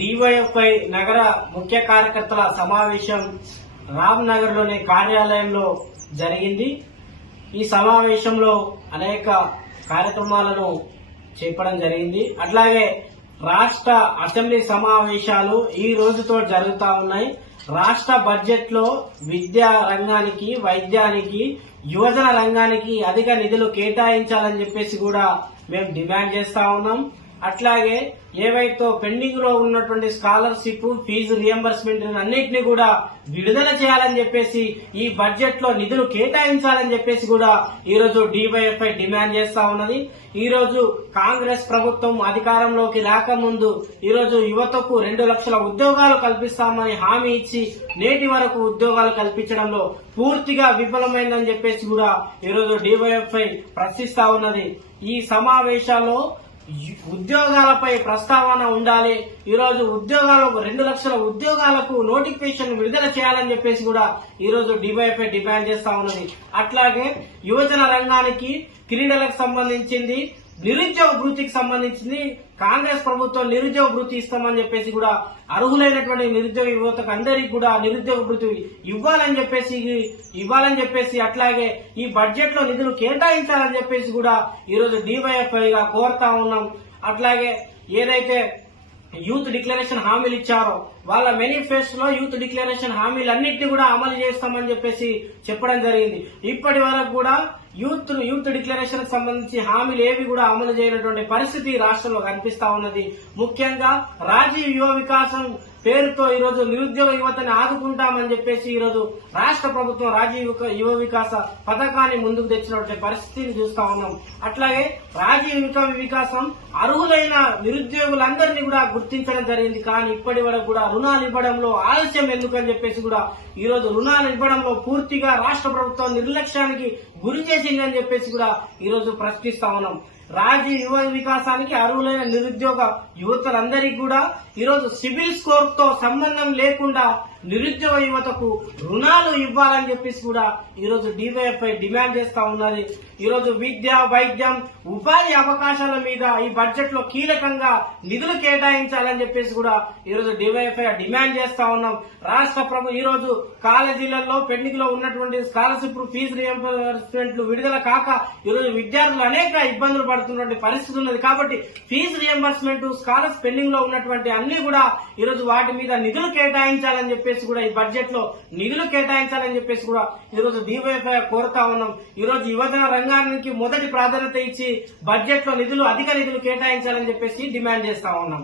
DYFI నగర ముఖ్య కార్యకర్తల సమావేశం రామ్ నగర్ లోని కార్యాలయంలో జరిగింది. ఈ సమావేశంలో అనేక కార్యక్రమాలను చేపట్టడం జరిగింది. అట్లాగే రాష్ట్ర అసెంబ్లీ సమావేశాలు ఈ రోజుతో జరుగుతా ఉన్నాయి. రాష్ట్ర బడ్జెట్ లో విద్యా రంగానికి, వైద్యానికి, యువజన రంగానికి అధిక నిధులు కేటాయించాలని చెప్పేసి కూడా మేము డిమాండ్ చేస్తా ఉన్నాం. అట్లాగే ఏవైతే పెండింగ్ లో ఉన్నటువంటి స్కాలర్షిప్, ఫీజు రియంబర్స్మెంట్ అన్నింటినీ కూడా విడుదల చేయాలని చెప్పేసి, ఈ బడ్జెట్ లో నిధులు కేటాయించాలని చెప్పేసి కూడా ఈ రోజు డివైఎఫ్ఐ డిమాండ్ చేస్తా ఉన్నది. ఈ రోజు కాంగ్రెస్ ప్రభుత్వం అధికారంలోకి రాకముందు ఈ రోజు యువతకు 2 లక్షల ఉద్యోగాలు కల్పిస్తామని హామీ ఇచ్చి నేటి వరకు ఉద్యోగాలు కల్పించడంలో పూర్తిగా విఫలమైందని చెప్పేసి కూడా ఈ రోజు డివైఎఫ్ఐ ప్రశ్నిస్తా ఉన్నది. ఈ సమావేశాల్లో ఉద్యోగాలపై ప్రస్తావన ఉండాలి. ఈ రోజు ఉద్యోగాలకు 2 లక్షల ఉద్యోగాలకు నోటిఫికేషన్ విడుదల చేయాలని చెప్పేసి కూడా ఈ రోజు డివైఎఫ్ఐ డిమాండ్ చేస్తా ఉన్నది. అట్లాగే యువజన రంగానికి, క్రీడలకు సంబంధించింది, నిరుద్యోగ భృతికి సంబంధించింది కాంగ్రెస్ ప్రభుత్వం నిరుద్యోగ భృతి ఇస్తామని చెప్పేసి కూడా అర్హులైనటువంటి నిరుద్యోగ యువతకు అందరికీ కూడా నిరుద్యోగ భృతి ఇవ్వాలని చెప్పేసి అట్లాగే ఈ బడ్జెట్ లో నిధులు కేటాయించాలని చెప్పేసి కూడా ఈ రోజు డివైఎఫ్ఐ గా కోరుతా ఉన్నాం. అట్లాగే ఏదైతే యూత్ డిక్లరేషన్ హామీలు ఇచ్చారో వాళ్ళ మేనిఫెస్టోలో యూత్ డిక్లరేషన్ హామీలన్నింటినీ కూడా అమలు చేస్తామని చెప్పేసి చెప్పడం జరిగింది. ఇప్పటి వరకు కూడా యూత్ డిక్లరేషన్ కు సంబంధించి హామీలు ఏవి కూడా అమలు చేయనటువంటి పరిస్థితి రాష్ట్రంలో కనిపిస్తా ఉన్నది. ముఖ్యంగా రాజీవ్ యువ వికాసం పేరుతో ఈ రోజు నిరుద్యోగ యువతని ఆదుకుంటామని చెప్పేసి ఈ రోజు రాష్ట్ర ప్రభుత్వం రాజీవ్ యువ వికాస పథకాన్ని ముందుకు తెచ్చినటువంటి పరిస్థితిని చూస్తా ఉన్నాం. అట్లాగే రాజీవ్ యువ వికాసం అర్హులైన నిరుద్యోగులందరినీ కూడా గుర్తించడం జరిగింది. కానీ ఇప్పటి వరకు కూడా రుణాలు ఇవ్వడంలో ఆలస్యం ఎందుకని చెప్పేసి కూడా ఈ రోజు రుణాలు ఇవ్వడంలో పూర్తిగా రాష్ట్ర ప్రభుత్వం నిర్లక్ష్యానికి గురి చేసిందని చెప్పేసి కూడా ఈ రోజు ప్రశ్నిస్తా ఉన్నాం. రాజీవ్ యువ వికాసానికి అర్హులైన నిరుద్యోగ యువతలందరికీ కూడా ఈరోజు సిబిల్ స్కోర్ తో సంబంధం లేకుండా నిరుద్యోగ యువతకు రుణాలు ఇవ్వాలని చెప్పేసి కూడా ఈరోజు డివైఎఫ్ఐ డిమాండ్ చేస్తా ఉన్నది. ఈరోజు విద్య, వైద్యం, ఉపాధి అవకాశాల మీద ఈ బడ్జెట్ లో కీలకంగా నిధులు కేటాయించాలని చెప్పేసి కూడా ఈరోజు డివైఎఫ్ఐ డిమాండ్ చేస్తా ఉన్నాం. రాష్ట్ర ప్రభుత్వం ఈరోజు కాలేజీలలో పెండింగ్ లో ఉన్నటువంటి స్కాలర్షిప్, ఫీజు రియంబర్స్మెంట్లు విడుదల కాక ఈరోజు విద్యార్థులు అనేక ఇబ్బందులు పడుతున్నటువంటి పరిస్థితి ఉన్నది. కాబట్టి ఫీజు రియంబర్స్మెంట్, స్కాలర్స్ పెండింగ్ లో ఉన్నటువంటి అన్ని కూడా ఈరోజు వాటి మీద నిధులు కేటాయించాలని చెప్పేసి కూడా ఈ బడ్జెట్ లో నిధులు కేటాయించాలని చెప్పేసి కూడా ఈరోజు డివైఎఫ్ఐ కోరుతా ఉన్నాం. ఈరోజు యువజన రంగానికి మొదటి ప్రాధాన్యత ఇచ్చి బడ్జెట్ లో అధిక నిధులు కేటాయించాలని చెప్పేసి డిమాండ్ చేస్తా ఉన్నాం.